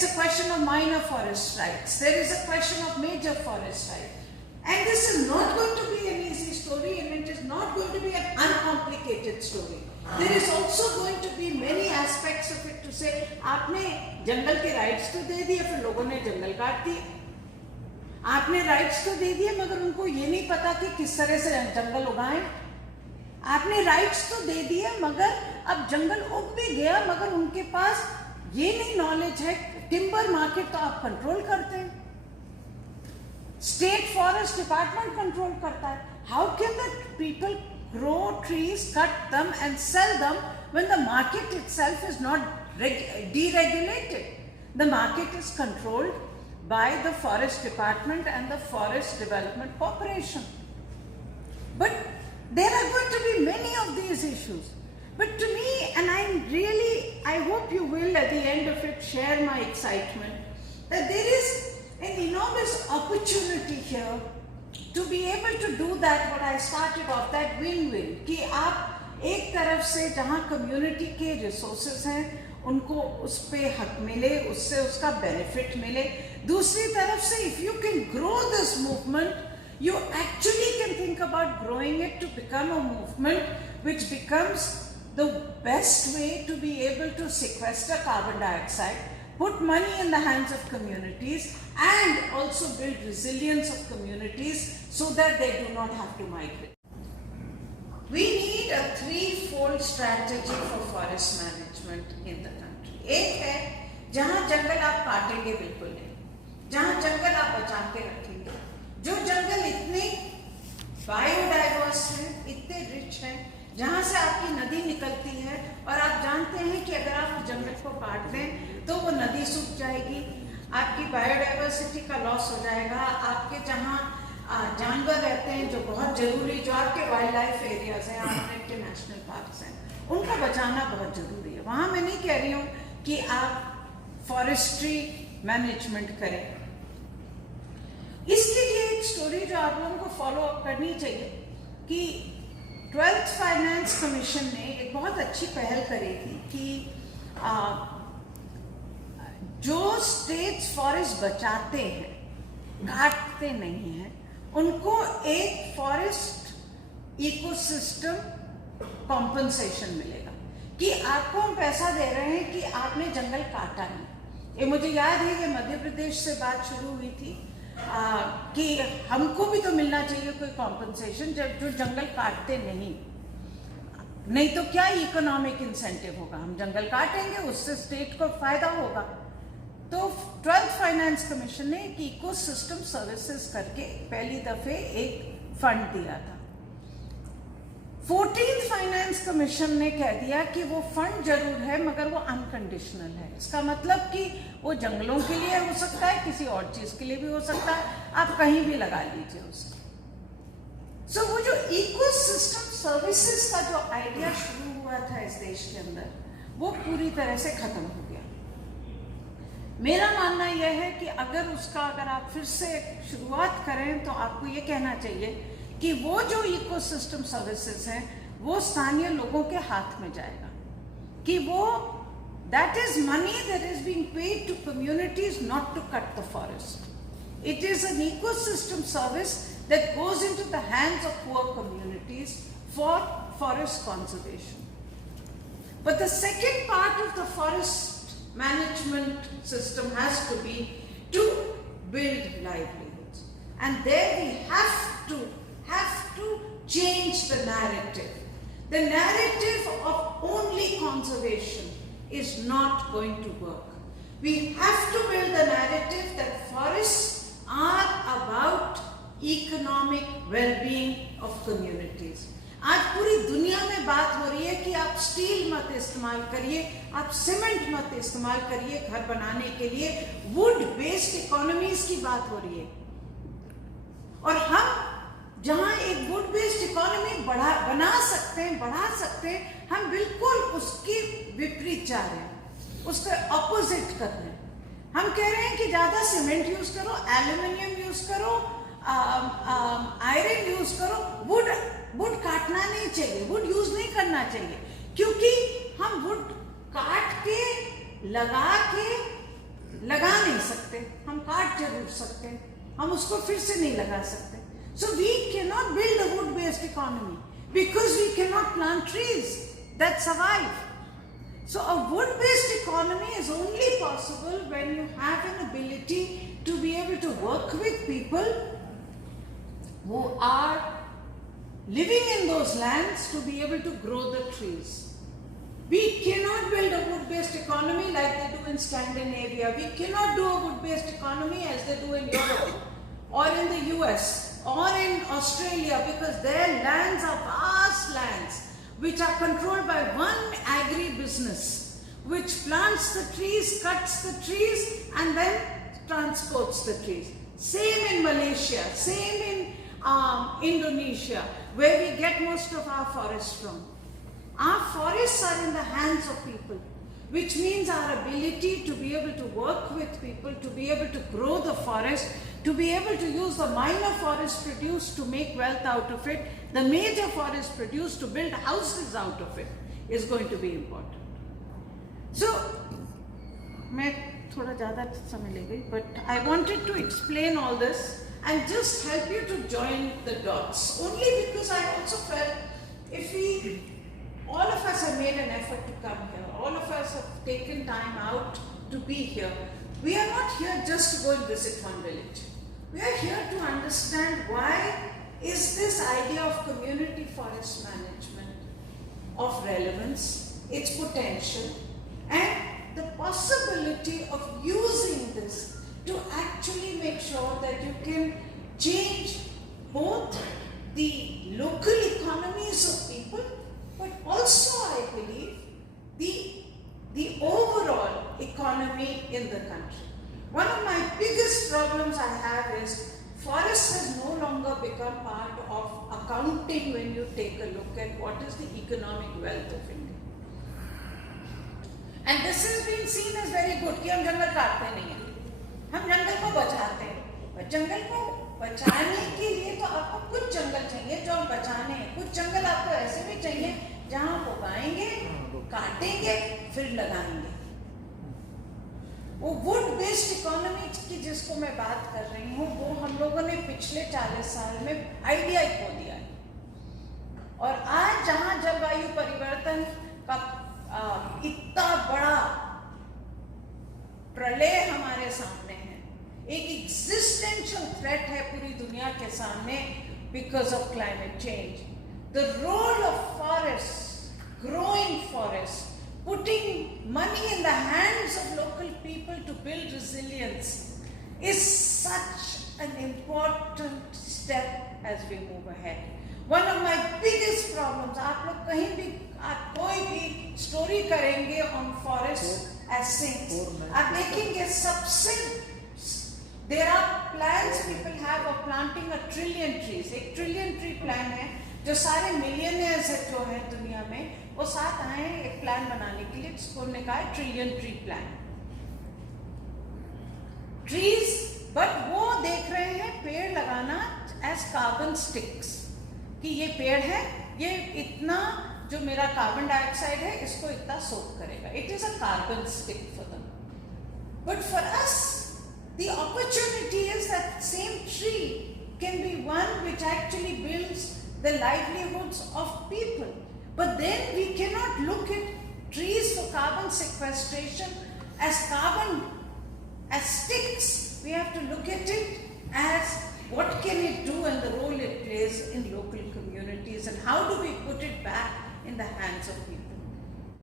is a question of minor forest rights. There is a question of major forest rights. And this is not going to be an easy story, and it is not going to be an uncomplicated story. There is also going to be many aspects of it to say, आपने जंगल के rights तो दे दिए, फिर लोगों ने जंगल काट दिए. आपने राइट्स तो दे दिए, मगर उनको ये नहीं पता कि किस तरह से जंगल उगाएं. आपने राइट्स तो दे दिए, मगर अब जंगल उग भी गया, मगर उनके पास ये नहीं नॉलेज है. टिम्बर मार्केट तो आप कंट्रोल करते हैं, स्टेट फॉरेस्ट डिपार्टमेंट कंट्रोल करता है. How can the people grow trees, cut them and sell them when the market itself is not deregulated? The market is controlled by the forest department and the forest development corporation. But there are going to be many of these issues. But to me, and I hope you will at the end of it share my excitement, that there is an enormous opportunity here to be able to do that, what I started off, that win-win, कि आप एक तरफ से जहाँ community के resources हैं उनको उस पे हक मिले, उससे उसका बेनिफिट मिले. दूसरी तरफ से if you can grow this movement, you actually can think about growing it to become a movement which becomes the best way to be able to sequester carbon dioxide, put money in the hands of communities, and also build resilience of communities so that they do not have to migrate. We need a threefold strategy for forest management in the country. एक है जहाँ जंगल आप काटेंगे बिल्कुल नहीं, जहाँ जंगल आप बचा के रखेंगे. जो जंगल इतने बायोडाइवर्स हैं, इतने रिच हैं, जहाँ से आपकी नदी निकलती है और आप जानते हैं कि अगर आप जंगल को काट दें तो वो नदी सूख जाएगी, आपकी बायोडाइवर्सिटी का लॉस हो जाएगा. आपके जहाँ जानवर रहते हैं जो बहुत जरूरी, जो आपके वाइल्ड लाइफ एरियाज हैं, आपके नेशनल पार्क्स हैं, उनको बचाना बहुत जरूरी है. वहाँ मैं नहीं कह रही हूँ कि आप फॉरेस्ट्री मैनेजमेंट करें. इसके लिए एक स्टोरी जो आप लोगों को फॉलो अप करनी चाहिए कि 12th फाइनेंस कमीशन ने एक बहुत अच्छी पहल करी थी कि जो स्टेट्स फॉरेस्ट बचाते हैं, काटते नहीं हैं, उनको एक फॉरेस्ट इकोसिस्टम कॉम्पनसेशन मिलेगा कि आपको हम पैसा दे रहे हैं कि आपने जंगल काटा नहीं. ये मुझे याद है कि मध्य प्रदेश से बात शुरू हुई थी कि हमको भी तो मिलना चाहिए कोई कॉम्पनसेशन, जब जो जंगल काटते नहीं तो क्या इकोनॉमिक इंसेंटिव होगा. हम जंगल काटेंगे, उससे स्टेट को फायदा होगा. तो 12th फाइनेंस कमीशन ने एक इकोसिस्टम सर्विसेज करके पहली दफे एक फंड दिया था. 14th फाइनेंस कमीशन ने कह दिया कि वो फंड जरूर है मगर वो अनकंडीशनल है. इसका मतलब कि वो जंगलों के लिए हो सकता है, किसी और चीज के लिए भी हो सकता है, आप कहीं भी लगा लीजिए उसे. सो वो जो इकोसिस्टम सर्विसेज का जो आइडिया शुरू हुआ था इस देश के अंदर, वो पूरी तरह से खत्म हो गया. मेरा मानना यह है कि अगर आप फिर से शुरुआत करें तो आपको ये कहना चाहिए कि वो जो इकोसिस्टम सर्विसेज हैं वो स्थानीय लोगों के हाथ में जाएगा, कि वो that is money that is being paid to communities not to cut the forest. It is an ecosystem service that goes into the hands of poor communities for forest conservation. But the second part of the forest management system has to be to build livelihoods, and there we have to change the narrative. The narrative of only conservation is not going to work. We have to build the narrative that forests are about economic well-being of communities. आज पूरी दुनिया में बात हो रही है कि आप स्टील मत इस्तेमाल करिए, आप सीमेंट मत इस्तेमाल करिए घर बनाने के लिए. वुड बेस्ड इकोनॉमीज की बात हो रही है, और हम जहां एक वुड बेस्ड इकोनॉमी बढ़ा सकते हैं, हम बिल्कुल उसकी विपरीत जा रहे हैं, उसके ऑपोजिट कर रहे हैं. हम कह रहे हैं कि ज्यादा सीमेंट यूज करो, एल्यूमिनियम यूज करो, आयरन यूज करो, वुड काटना नहीं चाहिए, वुड यूज नहीं करना चाहिए, क्योंकि हम वुड काट के लगा सकते, हम काट जरूर सकते हैं, हम उसको फिर से नहीं लगा सकते. So we cannot build a wood-based economy because we cannot plant trees that survive. So a wood-based economy is only possible when you have an ability to be able to work with people who are living in those lands to be able to grow the trees. We cannot build a wood-based economy like they do in Scandinavia. We cannot do a wood-based economy as they do in Europe or in the US or in Australia, because their lands are vast lands which are controlled by one agri-business which plants the trees, cuts the trees and then transports the trees. Same in Malaysia, same in Indonesia, where we get most of our forests from. Our forests are in the hands of people, which means our ability to be able to work with people, to be able to grow the forest, to be able to use the minor forest produce to make wealth out of it, the major forest produce to build houses out of it, is going to be important. So, मैं थोड़ा ज़्यादा समय ले गई, but I wanted to explain all this and just help you to join the dots. Only because I also felt if we, all of us have made an effort to come here, all of us have taken time out to be here. We are not here just to go and visit one village. We are here to understand why is this idea of community forest management of relevance, its potential, and the possibility of using this to actually make sure that you can change both the local economies of people, but also, I believe, the overall economy in the country. One of my biggest problems I have is forest has no longer become part of accounting when you take a look at what is the economic wealth of India. And this has been seen as very good कि हम जंगल काटते नहीं हैं, हम जंगल को बचाते हैं. पर जंगल को बचाने के लिए तो आपको कुछ जंगल चाहिए जो हम बचाने हैं, कुछ जंगल आपको ऐसे भी चाहिए जहां आप उगाएंगे, काटेंगे, फिर लगाएंगे. वो वुड बेस्ड इकोनॉमी की जिसको मैं बात कर रही हूँ, वो हम लोगों ने पिछले 40 साल में आइडिया ही खो दिया है. और आज जहां जलवायु परिवर्तन का इतना बड़ा प्रलय हमारे सामने है, एक एग्जिस्टेंशियल थ्रेट है पूरी दुनिया के सामने because of climate change. The role of forests, growing forests, putting money in the hands of local people to build resilience is such an important step as we move ahead. One of my biggest problems, आप लोग कहीं भी आप कोई भी story करेंगे on forest as sinks, आप देखेंगे सबसे there are plans people have of planting 1 trillion trees. एक trillion tree plan है जो सारे मिलियनियर्स जो हैं दुनिया में वो साथ आए एक प्लान बनाने के लिए जिसको उन्होंने कहा है trillion tree plan. Trees, but वो देख रहे हैं पेड़ लगाना एज कार्बन स्टिक्स कि ये पेड़ है, ये इतना जो मेरा कार्बन डाइऑक्साइड है इसको इतना सोक करेगा. It is a carbon stick for them. But for us the opportunity is that same tree can be one which actually builds the livelihoods of people. But then we cannot look at trees for carbon sequestration as sticks. We have to look at it as what can it do and the role it plays in local communities and how do we put it back in the hands of people.